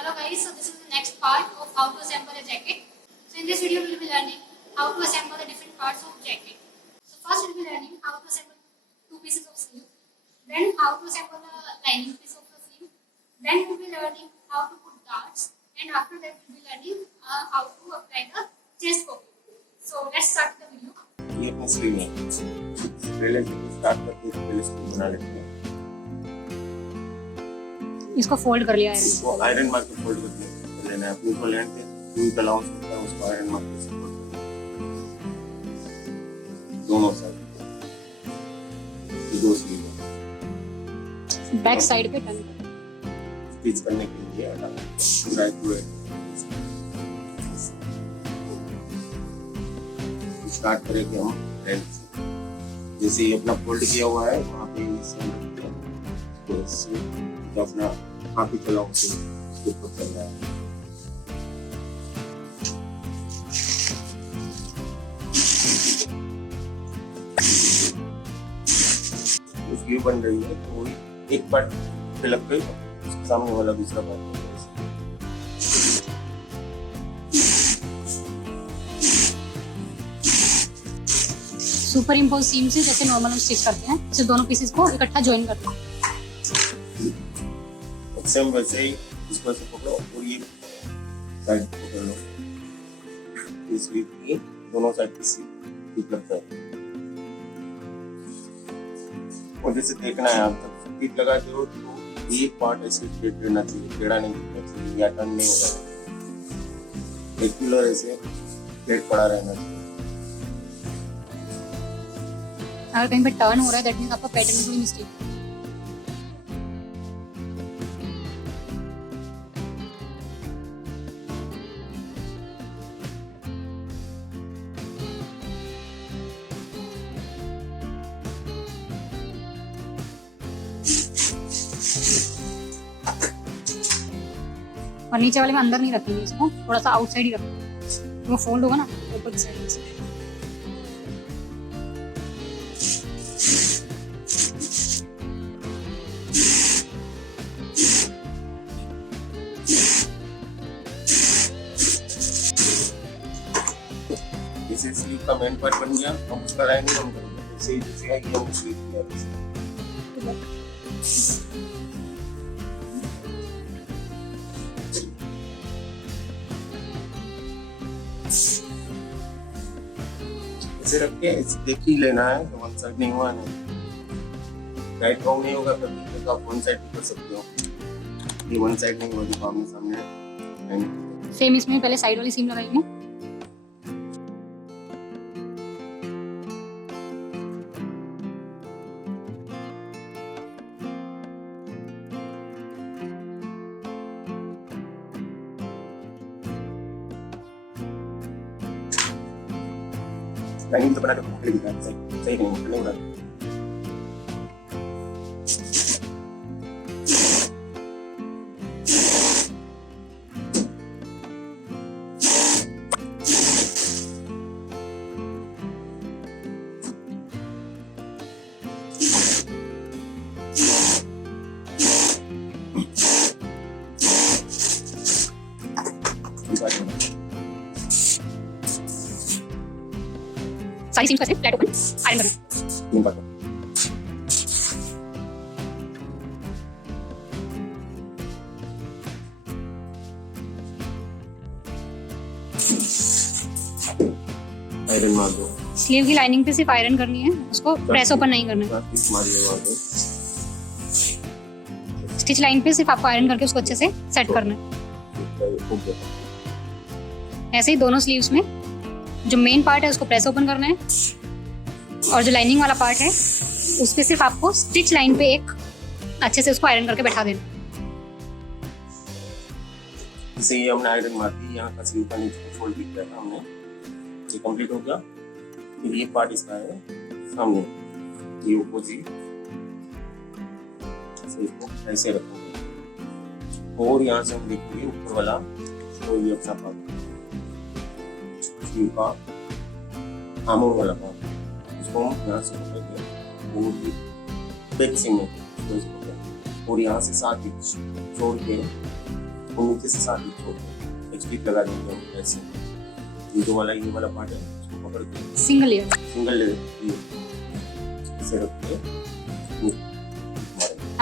Hello guys, so this is the next part of how to assemble a jacket. So in this video we will be learning how to assemble the different parts of jacket. So first we will be learning how to assemble two pieces of sleeve, then how to assemble the lining piece of the sleeve, then we will be learning how to put darts, and after that we will be learning how to apply the chest pocket. So let's start the video. ये अपनी sleeve है, पहले start करके पहले sleeve बना लेते हैं। इसको फोल्ड कर लिया इसको आयरन मार के फोल्ड कर लेना है। अपनी को लेंथ पे यूज अलाउंस होता है, उसको आयरन मार के फोल्ड करना है दोनों साइड। दो स्लीव है, बैक साइड पे टर्न स्टिच करने के लिए राइट टू राइट स्टार्ट करेंगे हम लेंथ से। जैसे ये अपना फोल्ड किया हुआ है वहाँ पे तो अपना काफी चला उसके ऊपर चल रहा है। स्लीव बन रही है तो वही एक पार्ट पे लग गई, उसके सामने वाला दूसरा पार्ट। सुपर इम्पोज सीम से जैसे नॉर्मल हम स्टिच करते हैं, जैसे दोनों पीसेस को इकट्ठा जॉइन करते हैं। सेम वैसे ही इसको ऐसे पकड़ो और ये साइड पकड़ लो, इस स्लीव की दोनों साइड पे स्लिप लगता है। और जैसे देखना है आप जब स्लिप लगाते हो तो एक पार्ट ऐसे स्ट्रेट रहना चाहिए, टेढ़ा नहीं दिखना चाहिए या टर्न नहीं होगा। एक किलो ऐसे फ्लैट पड़ा रहना चाहिए। अगर कहीं पे टर्न हो रहा है दैट मींस आपका पैटर्न में कोई मिस्टेक है। और नीचे वाले में अंदर नहीं रखेंगे, इसको थोड़ा सा आउटसाइड ही रखेंगे, वो फोल्ड होगा ना ऊपर की साइड से। जैसे स्लीव का मेन पार्ट बन गया, हम उसका लाइनिंग हम करेंगे। जैसे जैसे आएगी हम स्लीव किया ऐसे रख के देख ही लेना है तो वन साइड नहीं हुआ नहीं, राइट रॉन्ग नहीं होगा। कभी तो आप वन साइड भी कर सकते हो, ये वन साइड नहीं हुआ तो आमने सामने। सेम इसमें पहले साइड वाली सीम लगाएंगे। लाइनिंग तो बना के पकड़ दिखा सही सही नहीं हो रहा। सारी सीम्स कैसे फ्लैट ओपन आयरन करना। आयरन मार दो। स्लीव की लाइनिंग पे सिर्फ आयरन करनी है, उसको प्रेस ओपन नहीं करना है। स्टिच लाइन पे सिर्फ आपको आयरन करके उसको अच्छे से सेट करना है। ऐसे ही दोनों स्लीव्स में जो मेन पार्ट है उसको प्रेस ओपन करना है, और जो लाइनिंग वाला पार्ट है उस पे सिर्फ आपको स्टिच लाइन पे एक अच्छे से उसको आयरन करके बैठा देना। जैसे ये हमने आयरन मार दी, यहाँ का स्लीव का नीचे फोल्ड किया था हमने, ये कंप्लीट हो गया। फिर ये पार्ट इसका है सामने, ये अपोजिट ऐसे रखोगे और यहाँ से हम देखेंगे ऊपर वाला तो ये अपना पार्ट स्लीव का आर्मर वाला पार्ट, इसको हम यहाँ से पकड़ेंगे और बैक से में और यहाँ से 7 इंच छोड़ के और नीचे से 7 इंच छोड़ एक स्टिक लगा देंगे हम ऐसे। ये जो वाला ये वाला पार्ट है उसको पकड़ के सिंगल लेयर सिंगल ले इसे रख के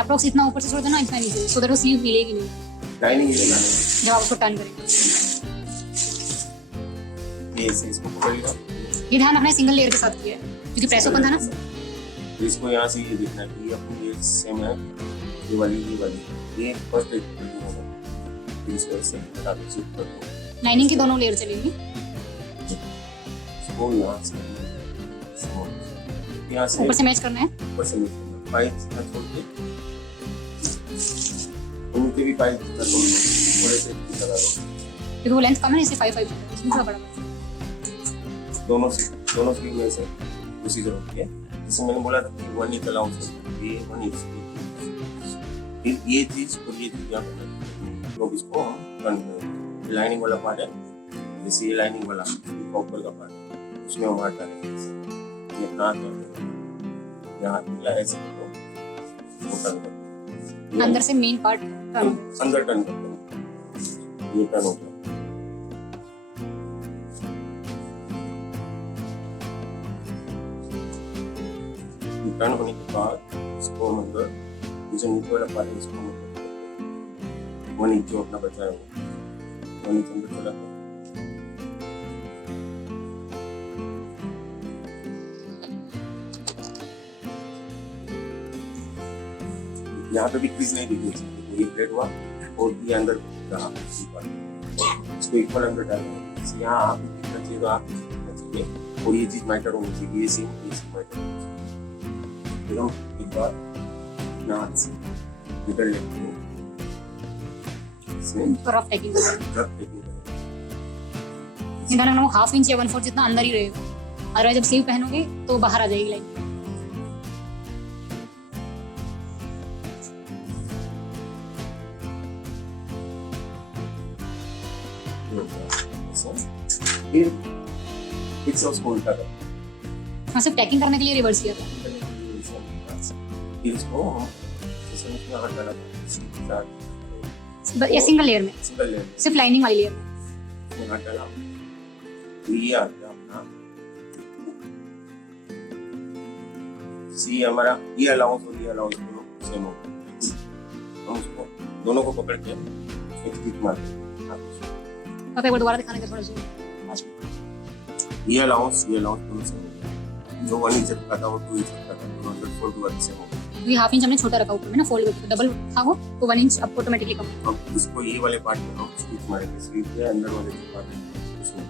अप्रोक्स इतना ऊपर से छोड़ देना, इतना नीचे, सो दैट वो स्लीव मिलेगी नहीं लाइनिंग ये लगानी है। जब आप उसको टर्न करेंगे। ये ऐसे इसको पकड़ेगा, ये ध्यान रखना है सिंगल लेयर के साथ किया है क्योंकि प्रेस ओपन था ना। तो इसको यहाँ से ये देखना है कि ये अपनी ये सेम है, ये वाली ये फर्स्ट एक फिर इसको ऐसे हटा के शिफ्ट कर दो। लाइनिंग की दोनों लेयर चलेंगी। इसको यहाँ से ऊपर से मैच करना है। ऊपर से मिक्स करना, पाइप जितना छोड़ के उनके भी पाइप जितना छोड़ दो, थोड़े से लगा दो क्योंकि वो लेंथ कम है, इसे 5 इसमें थोड़ा बड़ा दोनों स्लीव में से उसी तरह होती है। जैसे मैंने बोला था कि 1 इंच अलाउंस ये 1 इंच, फिर ये चीज और ये चीज यहाँ पर लोग इसको हम टर्न करेंगे। लाइनिंग वाला पार्ट है, जैसे ये लाइनिंग वाला ऊपर का पार्ट है उसमें हम हटा देंगे। ये अपना यहाँ या ऐसे टर्न करते अंदर से मेन पार्ट टर्न अंदर टर्न करते हैं, ये टर्न होता है। टर्न होने के बाद इसको हम अंदर जो नीचे वाला पार्ट है इसको हम 1 इंच जो अपना बचा है वो 1 इंच अंदर चला कर यहाँ पे भी क्रीज नहीं दिखनी चाहिए। ये प्लेट हुआ और ये अंदर रहा, इसको इक्वल अंदर डालना है। यहाँ आप दिखना चाहिए तो आप दिखना चाहिए और ये चीज मैटर होनी चाहिए, ये सीन मैटर होनी चाहिए। फिर हम एक बार नाक से निकल लेते हैं, इसमें रफ टेकिंग करेंगे। ये डालना वो 1/2 इंच या 1/4 जितना अंदर ही रहेगा, अदरवाइज जब स्लीव पहनोगे तो बाहर आ जाएगी लाइन। फिर से उसको उल्टा कर, हाँ सिर्फ टैकिंग करने के लिए रिवर्स किया था। फिर इसको हम जैसे उसमें हाथ डाला ये सिंगल लेयर में, सिंगल लेयर सिर्फ लाइनिंग वाली लेयर में इसमें हाथ डाला, तो ये आ गया अपना सी हमारा। ये अलाउंस और ये अलाउंस दोनों सेम हो गए। हम उसको दोनों को पकड़ के एक स्टिक मार देंगे। अब एक बार दोबारा दिखाने का थोड़ा सा ये अलाउंस दोनों सेम हो गए। जो 1 इंच का था वो 2 इंच का था, दोनों अंदर फोल्ड हुआ सेम हो गया। ये 1/2 इंच हमने छोटा रखा ऊपर में ना, फोल्ड करके डबल था वो तो 1 इंच अब ऑटोमेटिकली कम। अब इसको ये वाले पार्ट में हम स्टिच मारेंगे, स्लीव के अंदर वाले जो पार्ट है उसमें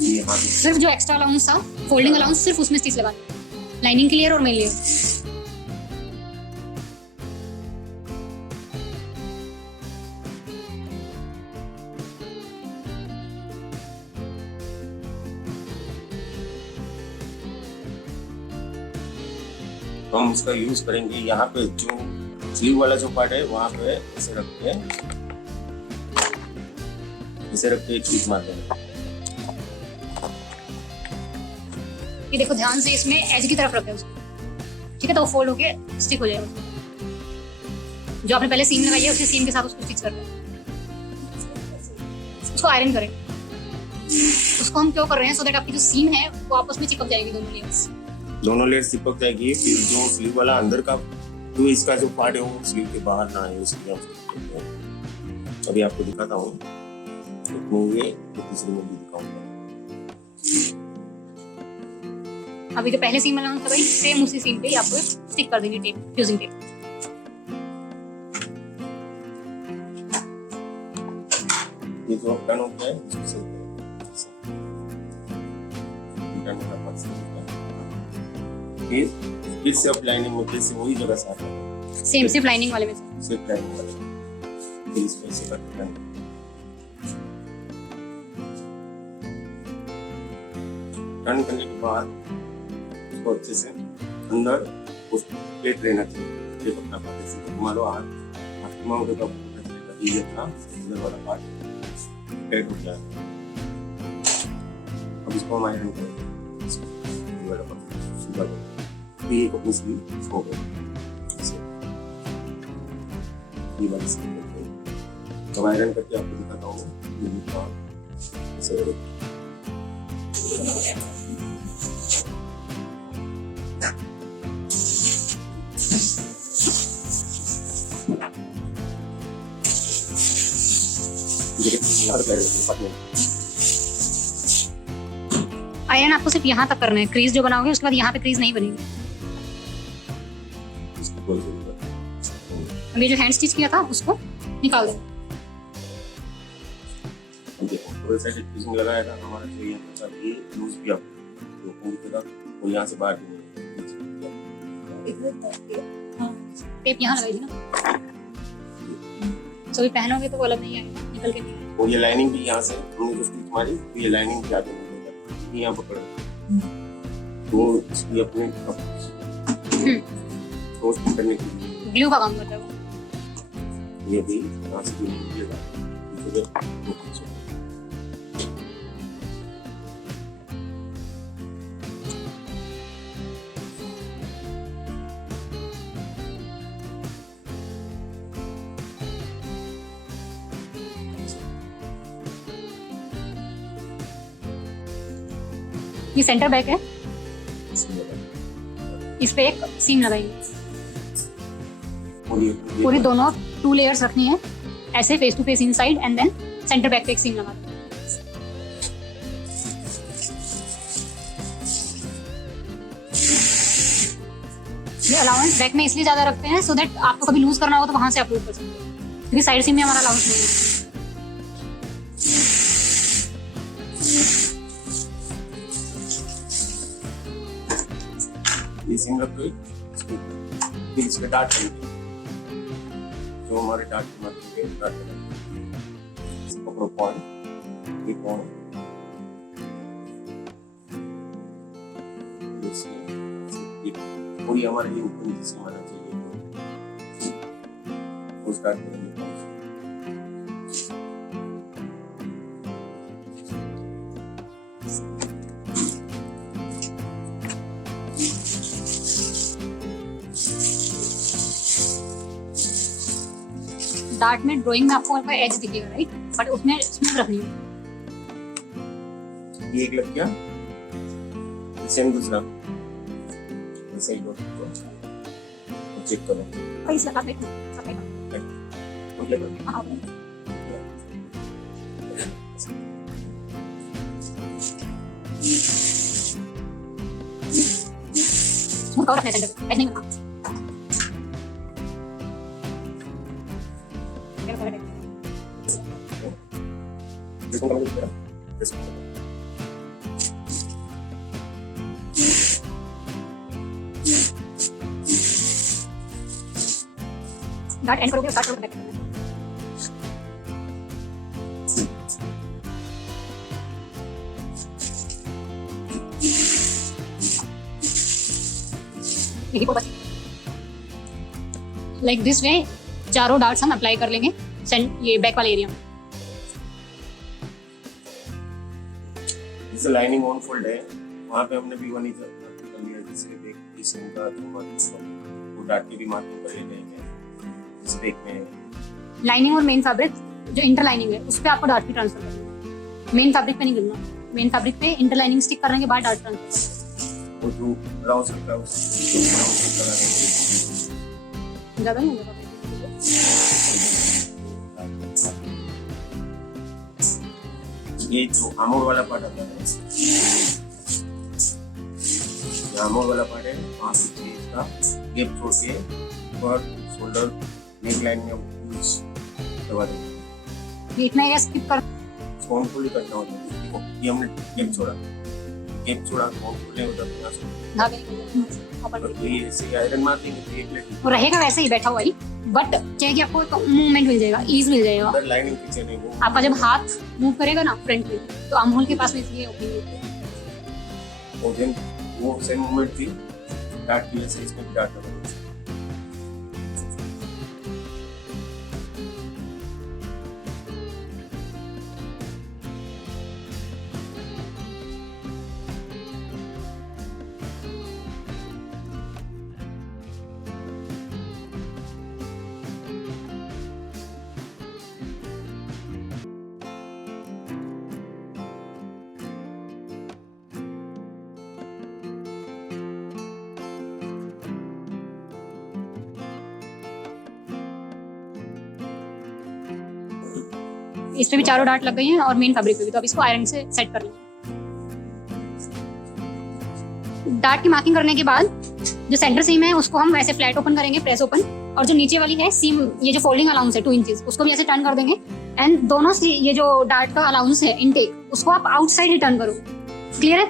ये हाथ सिर्फ जो एक्स्ट्रा अलाउंस था फोल्डिंग अलाउंस सिर्फ उसमें स्टिच लगानी, लाइनिंग की लेयर और मेन लेयर। हम उसका यूज करेंगे। यहाँ पे जो स्लीव वाला जो पार्ट है वहां पे ऐसे रख के एक स्टिच मारते हैं। ये देखो ध्यान से, इसमें एज की तरफ रखे उसको, ठीक है, तो वो फोल्ड होके स्टिक हो जाएगा। जो आपने पहले सीम लगाई है उसी सीम के साथ उसको स्टिच करना है। उसको आयरन करें। उसको हम क्यों कर रहे हैं, सो दैट आपकी जो सीम है वो आपस में चिपक जाएगी दोनों लेयर्स चिपक जाएगी। फिर जो स्लीव वाला अंदर का तो इसका जो पार्ट है वो स्लीव के बाहर ना आए, इसलिए हम अभी आपको दिखाता हूँ। ये तीसरी में भी दिखाऊंगा। अभी जो पहले सीम लगाऊंगा भाई सेम उसी सीम पे ही आपको स्टिक कर देंगे टेप, फ्यूजिंग टेप। ये जो डन हो गया है इसको सही करें। डन होना पड़ता है। फिर से अब लाइनिंग में फिर से वही जगह से आता है, सेम सिर्फ लाइनिंग वाले में सिर्फ लाइनिंग वाले। फिर इसको ऐसे करके डन करने के बाद उसको अच्छे से अंदर उस प्लेट रहना चाहिए। प्लेट अपना पार्ट ऐसे घुमा लो, हाथ घुमाओगे तो आपको पता चलेगा कि ये अपना अंदर वाला पार्ट प्लेट हो गया। अब इसको हम आयरन करेंगे। ये वाला पार्ट सीधा करो, ये एक अपनी स्लीव हो गई। ये वाली स्लीव अब आयरन करके आपको दिखाता हूँ ऐसे आयरन आपको सिर्फ यहाँ तक करना है, क्रीज जो बनाओगे उसके बाद यहाँ पे क्रीज नहीं बनेगी। इसकी कोई जरूरत नहीं। अब ये जो हैंड स्टिच किया था उसको निकाल दो। देखो थोड़ा सा फिटिंग लगाया था हमारा, तो ये मतलब ये लूज भी आपको तो पूरी तरह और यहाँ से बाहर भी नहीं। टेप यहाँ लगाई थी ना, तो भी पहनोगे तो वो अलग नहीं आएगा, निकल के नहीं आएगा। और ये लाइनिंग भी यहाँ से हमने जो स्टिच मारी तो ये लाइनिंग भी आगे नहीं देगा, यहाँ पकड़ तो इसलिए अपने रोस्ट करने के लिए ग्लू का काम करता है वो। ये भी यहाँ से भी नहीं मिलेगा, इधर वो पीछे। ये सेंटर बैक है, इस पे एक सीम लगाएंगे। पूरी दोनों 2 लेयर्स रखनी है ऐसे, face to face inside and then centre back पे एक सीम लगा दो। ये अलाउंस बैक में इसलिए ज्यादा रखते हैं सो दैट आपको कभी लूज करना हो तो वहां से आप लूज कर सकते हो, क्योंकि साइड सीम में हमारा अलाउंस नहीं है। ये सीम रख दो, फिर इसके डार्ट करेंगे जो हमारे डार्ट के माध्यम से डार्ट करेंगे। इसे पकड़ो पॉइंट, ये पॉइंट पूरी हमारे लिए ऊपर नीचे सीम आना चाहिए, तो स्टार्ट करेंगे। डार्ट में ड्राइंग में आपको हल्का एज दिखेगा राइट, बट उसमें स्मूथ रखनी है। ये एक लग गया, सेम दूसरा ऐसे ही दो चेक करो। कहीं से लगा देखो सफेद हां स्मूथ रखना है, सेंटर एज नहीं करना। This one coming here. This one. Dart and करोगे, स्टार्ट करोगे बैक करना। यही को बस लाइक दिस वे चारों डार्ट्स हम अप्लाई कर लेंगे ये बैक वाले एरिया में। जैसे लाइनिंग ऑन फोल्ड है वहाँ पे हमने भी वही कर लिया, जैसे बैक पीस का वो डार्ट के भी मार्किंग कर लेंगे। इस बैक में लाइनिंग और मेन फैब्रिक जो इंटर लाइनिंग है उस पे आपको डार्ट भी ट्रांसफर करना है, मेन फैब्रिक पे नहीं करना। मेन फैब्रिक पे इंटर लाइनिंग स्टिक करने के बाद डार्ट ट्रांसफर वो जो ब्लाउज का ज्यादा नहीं होगा। ये जो आमोर वाला पार्ट आता है, ये आमोर वाला पार्ट है, वहाँ से इसका गैप छोड़ के और शोल्डर नेक लाइन में यूज करवा देंगे। इतना एरिया स्किप कर कौन खोली करना होता है। देखो ये हमने गैप छोड़ा कौन खोले होता है यहाँ से, धागे और ये ऐसे आयरन मार देंगे तो एक लेट वो रहेगा वैसे ही बैठा हुआ ही, बट क्या है कि आपको मूवमेंट मिल जाएगा, ईज मिल जाएगा। अंदर लाइनिंग पीछे नहीं, वो आपका जब हाथ मूव करेगा ना फ्रंट में तो आर्महोल के पास में इसलिए ओपनिंग है। और देन वो सेम मूवमेंट थी डार्ट की वजह से इसमें भी डार्ट लगा। इस पे भी चारों डार्ट लग गई हैं और मेन फैब्रिक पे भी। तो अब इसको आयरन से सेट कर लेंगे। डार्ट की मार्किंग करने के बाद जो सेंटर सीम है उसको हम वैसे फ्लैट ओपन करेंगे, प्रेस ओपन, और जो नीचे वाली है सीम, ये जो फोल्डिंग अलाउंस है 2 इंचेस, उसको भी ऐसे टर्न कर देंगे। एंड दोनों ये जो डार्ट का अलाउंस है इनटेक, उसको आप आउटसाइड ही टर्न करोगे। क्लियर है?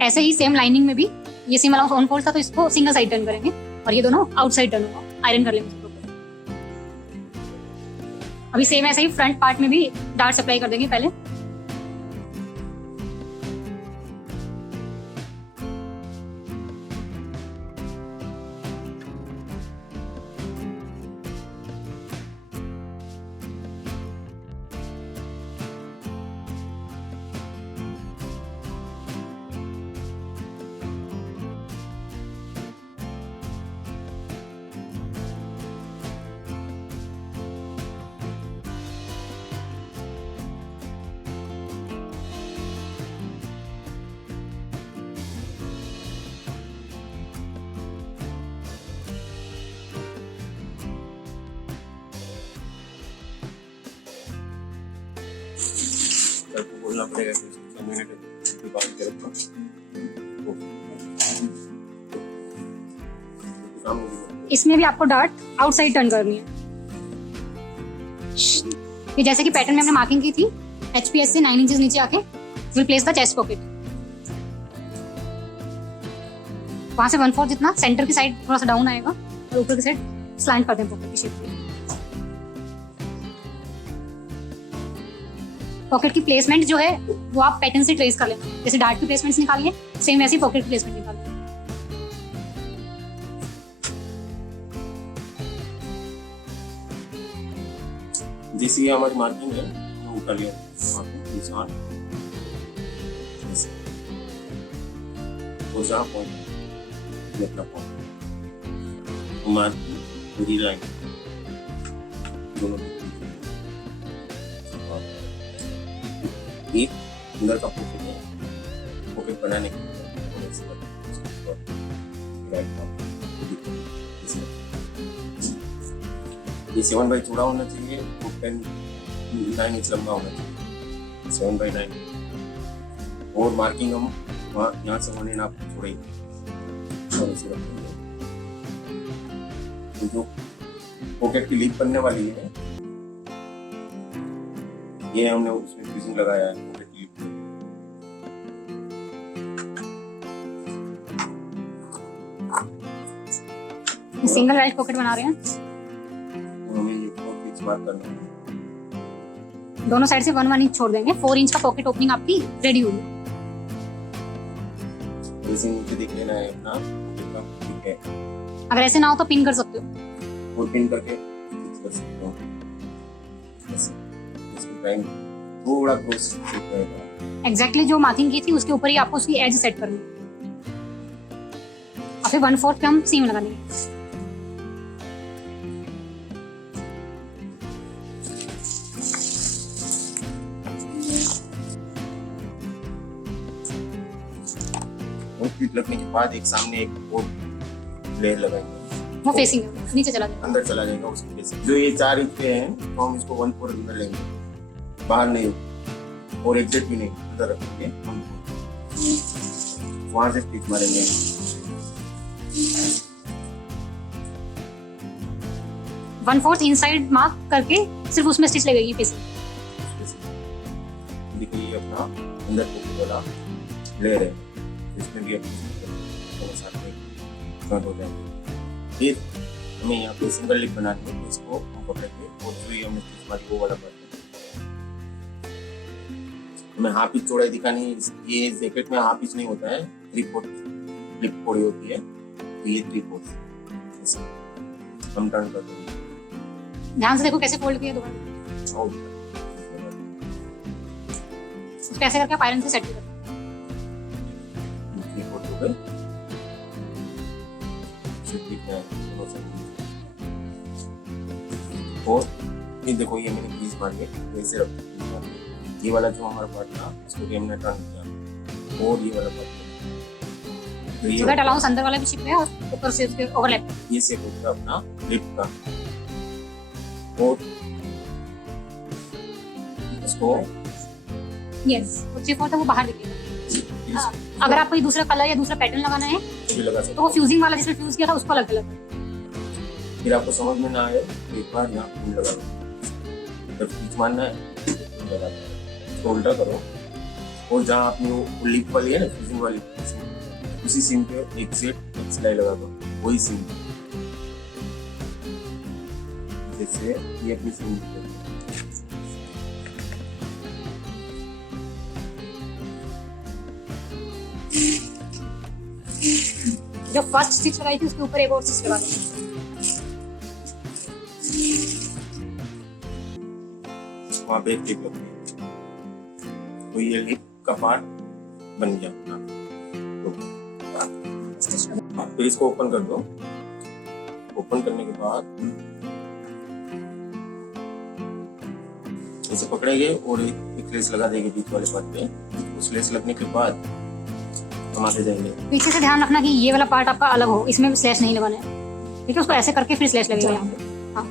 ऐसे ही सेम लाइनिंग में भी ये सीम अलाउंस ऑन फोल्ड था तो इसको सिंगल साइड टर्न करेंगे और ये दोनों आउटसाइड टर्न होगा। आयरन कर लेंगे इसको। अभी सेम ऐसे ही फ्रंट पार्ट में भी डार्ट अप्लाई कर देंगे पहले। सबको बोलना पड़ेगा कि 6 मिनट के बाद करो। इसमें भी आपको डार्ट आउटसाइड टर्न करनी है। ये जैसे कि पैटर्न में हमने मार्किंग की थी, HPS से 9 इंचेस नीचे आके will place the chest pocket. वहां से 1/4 जितना सेंटर की साइड थोड़ा सा डाउन आएगा और ऊपर की साइड स्लैंट करते हैं पॉकेट की शेप में। पॉकेट की प्लेसमेंट जो है वो आप पैटर्न से ट्रेस कर लेना। जैसे डार्ट की प्लेसमेंट्स निकालिए, सेम वैसे ही पॉकेट की प्लेसमेंट निकालिए। जैसे ये हमारी मार्किंग है, वो उठा लिया मार्किंग निशान वो जहाँ पॉइंट ये अपना पॉइंट मार्किंग पूरी लाइन दोनों एक अंदर का पॉकेट है, पॉकेट बनाने के लिए ये 7/9 चौड़ा होना चाहिए, वो 9 इंच लंबा होना चाहिए। 7/9 और मार्किंग हम वहाँ यहाँ से 1.5 छोड़ेंगे और इसे रखेंगे। तो जो पॉकेट की लीप बनने वाली है, ये हमने उसमें फिनिशिंग लगाया है पॉकेट की लीप। सिंगल राइट पॉकेट बना रहे हैं। हमें ये 4 इंच मार्क करना है। दोनों साइड से 1-1 इंच छोड़ देंगे। 4 इंच का पॉकेट ओपनिंग आपकी रेडी होगी। जैसे नीचे देख लेना है अपना ठीक है। अगर ऐसे ना हो तो पिन कर सकते हो और पिन करके कर सकते हो। इसको टाइम थोड़ा क्रॉस रहेगा। एग्जैक्टली जो मार्किंग की थी उसके ऊपर ही आपको उसकी एज सेट करनी है। और फिर 1/4 पे हम सीम लगा देंगे। और फिट लगने के बाद एक सामने एक और लेयर लगाएंगे, वो फेसिंग है, नीचे चला जाएगा। अंदर चला जाएगा उसकी फेसिंग। जो ये 4 इंच पे है तो हम इसको 1/4 अंदर लेंगे, बाहर नहीं और एग्जैक्ट भी नहीं, अंदर रखेंगे। वहां से स्टिच मारेंगे। 1/4 इनसाइड मार्क करके सिर्फ उसमें स्टिच लगेगी फेसिंग। देखिए ये अपना अंदर पॉकेट वाला लेयर है, इसमें भी अपने साथ में फ्रंट हो जाएगा। फिर हमें यहाँ पे सिंगल लिप बनानी है, तो इसको हम पकड़ेंगे और जो ये हमने स्टिच मारी वो वाला पार्ट हमें हाफ इंच चौड़ाई दिखानी है। ये जैकेट में हाफ इंच नहीं होता है, 3/4 लिप थोड़ी होती है, तो ये 3/4 हम टर्न कर देंगे। ध्यान से देखो कैसे फोल्ड किया दोबारा। उसको ऐसे करके आप आयरन से सेट कर दो। और ये देखो ये मैंने पीस मारी है, वैसे रख ये वाला जो हमारा पार्ट था इसको भी हमने टर्न किया और ये वाला पार्ट तो ये दैट अलाउंस अंदर वाला भी शिप है और ऊपर से उसके ओवरलैप। ये सेट हो गया अपना लिप का। और इसको यस, वो 3/4 है वो बाहर दिखेगा। अगर आपको ये दूसरा कलर या दूसरा पैटर्न लगाना है भी लगा सकते तो वो फ्यूजिंग वाला जिसमें फ्यूज किया था उसको अलग अलग। फिर आपको समझ में ना आए तो एक बार यहाँ पिन लगा दो। जब खींच मारना है तो पिन लगा दो, उसको उल्टा करो और जहाँ अपनी वो लिप वाली है ना फ्यूजिंग वाली, उसी सीम पे एक सेट एक सिलाई लगा दो, वही सीम जैसे ये अपनी सीम पे। जो फर्स्ट स्टिच लगाई थी उसके ऊपर एक और स्टिच लगा दी। वहाँ पे एक टिप लगती है तो ये लिप का पार्ट बन गया अपना। तो इसको ओपन कर दो। ओपन करने के बाद इसे पकड़ेंगे और एक लेस लगा देंगे बीच वाले पार्ट पे। उस लेस लगने के बाद हम आगे जाएंगे। पीछे से ध्यान रखना कि ये वाला पार्ट आपका अलग हो, इसमें भी स्लैश नहीं लगाना है, ठीक है। उसको ऐसे करके फिर स्लैश लगेगा यहाँ पे। हाँ,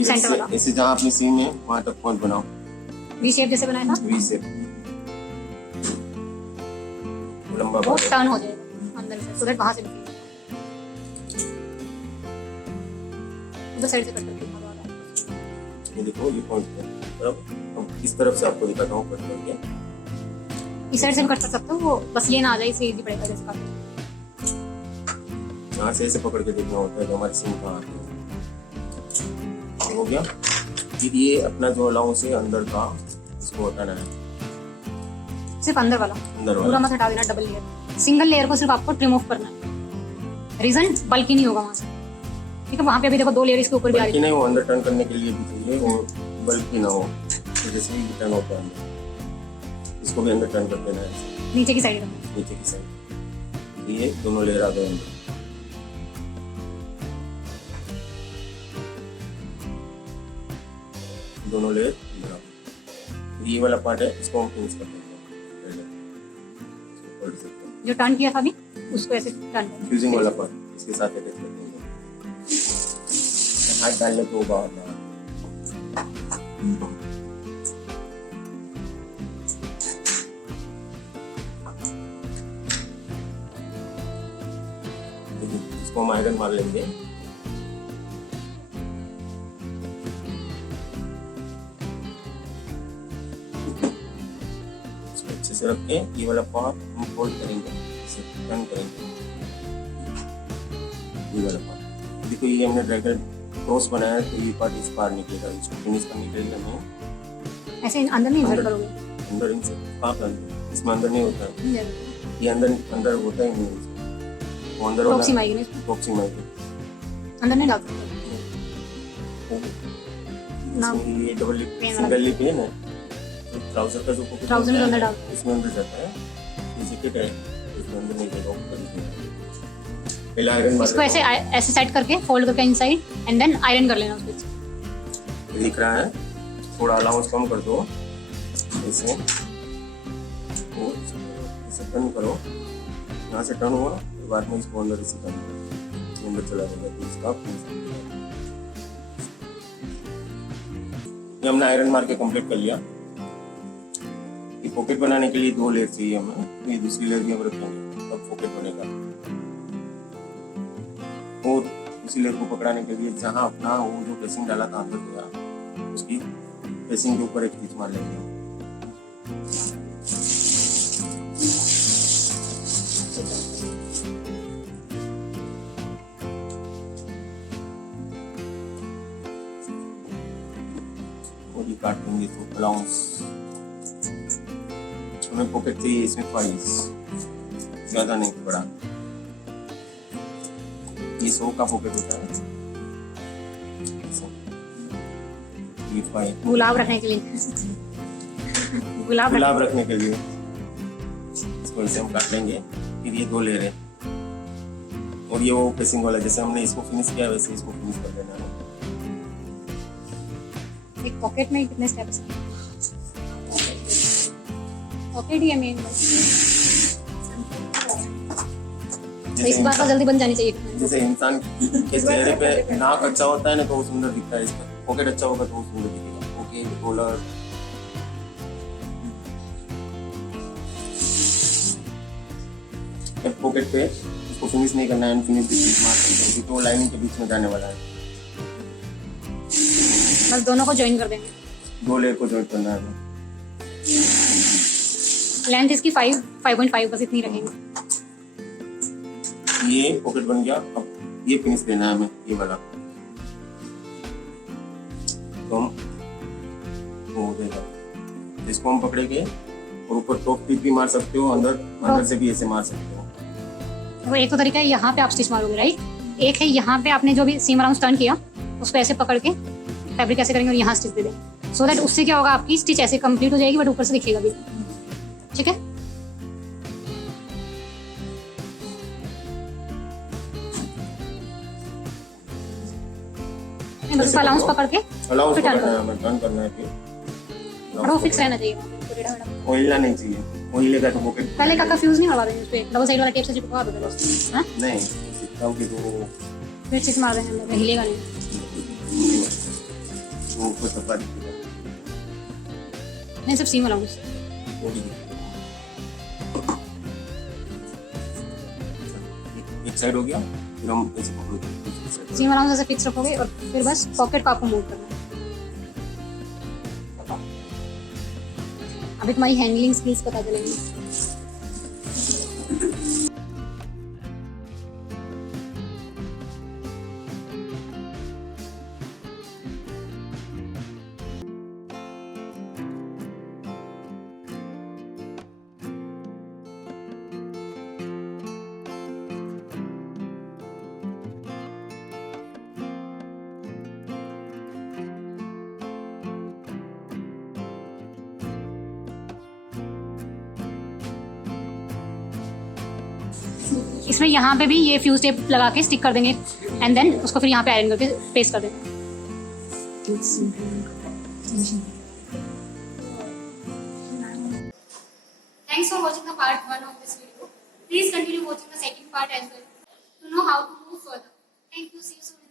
सेंटर वाला ऐसे जहाँ अपनी सीम है वहाँ तक पॉइंट बनाओ, वी शेप जैसे बनाया था, वी शेप लंबा वो पार्ट टर्न हो जाएगा अंदर से, उधर वहां से उधर साइड से कट करके ये देखो ये पॉइंट है। अब इस तरफ से आपको दिखाता हूँ कट करके। इस साइड से कट कर सकते हो, वो बस ये ना आ जाए इसलिए इजी पड़ेगा जैसे काटने। यहाँ से ऐसे पकड़ के देखना होता है कि हमारी सीम कहाँ आती है। हो गया। फिर ये अपना जो अलाउंस है अंदर का, इसको हटाना है, सिर्फ अंदर वाला, अंदर पूरा वाला। मत हटा देना। डबल लेयर, सिंगल लेयर को सिर्फ आपको ट्रिम ऑफ करना है। रीजन बल्कि नहीं होगा वहां से, ठीक है। वहां पे अभी देखो 2 लेयर इसके ऊपर भी आ रही बल्कि नहीं, वो अंदर टर्न करने के लिए भी चाहिए और बल्कि ना हो, तो जैसे ही टर्न होता है अंदर, इसको भी अंदर टर्न कर देना है है नीचे की साइड में। नीचे की साइड। ये दोनों लेयर आ गए अंदर। दोनों लेयर अंदर आ गए। ये वाला पार्ट है, इसको हम फिनिश कर देंगे। इसको पलट सकते हैं। जो टर्न किया था अभी उसको ऐसे टर्न करना। फ्यूजिंग वाला पार्ट इसके साथ अटैच कर देंगे। हाथ डालने को बाहर ना। इसको हम आयरन मार लेंगे। इसको अच्छे से रख के ये वाला पार्ट हम फोल्ड करेंगे, इसे टर्न करेंगे। ये वाला पार्ट देखो, ये हमने ड्रैगन क्रॉस बनाया है तो ये पार्ट इस पार निकलेगा। इसको फिनिश करने के लिए हमें ऐसे अंदर नहीं इंसर्ट करोगे, अंदर इनसे इसमें अंदर नहीं होता है। ये अंदर अंदर होता ही नहीं, वो अंदर वाला बॉक्सिंग आएगी ना, बॉक्सिंग आएगी। अंदर नहीं डाल सकते ना। इसमें ये डबल लिप पेन सिंगल लिप है ना, ट्राउजर का जो पॉकेट ट्राउजर में होता है, अंदर डाल, इसमें अंदर जाता है। ये जैकेट है, इसमें अंदर नहीं जाएगा, ऊपर ही जाएगा। पहले आयरन मार इसको ऐसे ऐसे सेट करके फोल्ड करके इनसाइड एंड देन आयरन कर लेना उसको। दिख रहा है, थोड़ा अलाउंस कम कर दो इसे, इसे टर्न करो। यहाँ से टर्न हुआ तो बाद में इसको अंदर इसे टर्न करो, अंदर चला जाएगा तो इसका ये हमने आयरन मार के कंप्लीट कर लिया। ये पॉकेट बनाने के लिए 2 लेयर चाहिए हमें, तो ये दूसरी लेयर भी हम रखेंगे तब पॉकेट बनेगा। और उसी लेयर को पकड़ाने के लिए जहाँ अपना वो जो ड्रेसिंग डाला था अंदर गया, उसकी ड्रेसिंग के ऊपर एक खींच मार लेंगे। और ये काट देंगे तो अलाउंस हमें पॉकेट चाहिए इसमें 5, ज्यादा नहीं बड़ा। ये 100 का पॉकेट होता है, ये 5 गुलाब रखने के लिए गुलाब रखने के लिए इसको ऐसे हम काट लेंगे। फिर ये 2 लेयर है और ये वो फेसिंग वाला, जैसे हमने इसको फिनिश किया वैसे इसको फिनिश कर देना है। एक पॉकेट में कितने स्टेप्स हैं? पॉकेट ही है मेन। तो इस बात का जल्दी बन जानी चाहिए। जैसे इंसान के चेहरे पे नाक अच्छा होता है ना तो वो सुंदर दिखता है, इसका पॉकेट अच्छा होगा तो वो सुंदर दिखेगा। ओके रोलर पॉकेट पे इसको फिनिश नहीं करना है, अनफिनिश मार सकते हैं क्योंकि वो लाइनिंग के बीच में जाने वाला है। बस दोनों को ज्वाइन कर देंगे। दो लेयर को जॉइन करना है। लेंथ इसकी 5.5 बस इतनी रखेंगे। ये पॉकेट बन गया। अब ये फिनिश देना है हमें, ये वाला तो हम वो देगा। इसको हम पकड़ेंगे और ऊपर टॉप पीस भी मार सकते हो, अंदर से भी ऐसे मार सकते हो। वो एक तो तरीका है यहाँ पे आप स्टिच मारोगे, राइट। एक है यहाँ पे आपने जो भी सीम अराउंड टर्न किया उसको ऐसे पकड़ के फैब्रिक ऐसे करेंगे और यहाँ स्टिच दे देंगे। सो दैट उससे क्या होगा, आपकी स्टिच ऐसे कंप्लीट हो जाएगी बट ऊपर से दिखेगा भी। ठीक है, बस अलाउंस पकड़ के अलाउंस फिर turn पकड़ना है करो। हमें, टर्न करना है फिर और वो फिक्स रहना चाहिए वहाँ पे, टेढ़ा मेढ़ा। वो हिलना नहीं चाहिए, वो हिलेगा तो पॉकेट पहले का फ्यूज नहीं हवा देंगे उस पे, डबल साइड वाला टेप से चिपका दो पहले उसको, हाँ? नहीं सीखता हूँ कि तो फिर स्टिच मार देंगे अंदर, हिलेगा नहीं। वो ऊपर सफा दिखेगा। नहीं, सिर्फ सीम अलाउंस। वो भी दिखेगा। एक साइड हो गया, फिर हम ऐसे पकड़ोगे दूसरी साइड। सीम अलाउंस ऐसे फिक्स रखोगे और फिर बस पॉकेट को आपको मूव करना है। अभी तुम्हारी हैंडलिंग स्किल्स पता चलेंगी। इसमें यहाँ पे भी ये फ्यूज टेप लगा के स्टिक कर देंगे एंड देन उसको फिर यहाँ पे आयरन करके पेस्ट कर देंगे। Thanks for watching the part 1 of this video. Please continue watching the second part as well to know how to move further. Thank you. See you soon.